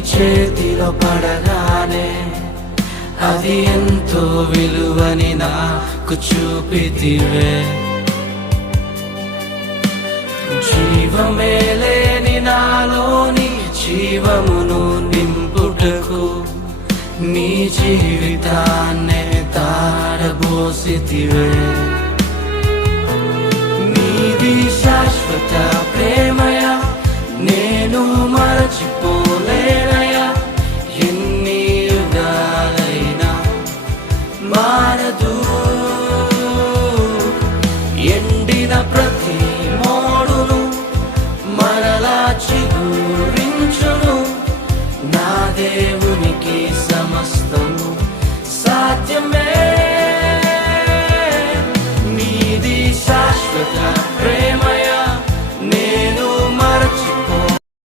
చేతిలో పడగానే అది ఎంతో విలువని నాకు చూపితివే. జీవమే లేని నాలోని జీవమును నింపుటకు నీ జీవితాన్నే తారబోసితివే. నీది శాశ్వత ప్రేమయ నేను మరచిపోలేనయా. ఎన్ని యుగాలైనా మారదు. ఎండిన ప్రతి మోడును మరలా చిగురించును. నా దేవునికి సమస్తము సాధ్యమే. నీది శాశ్వత ప్రేమ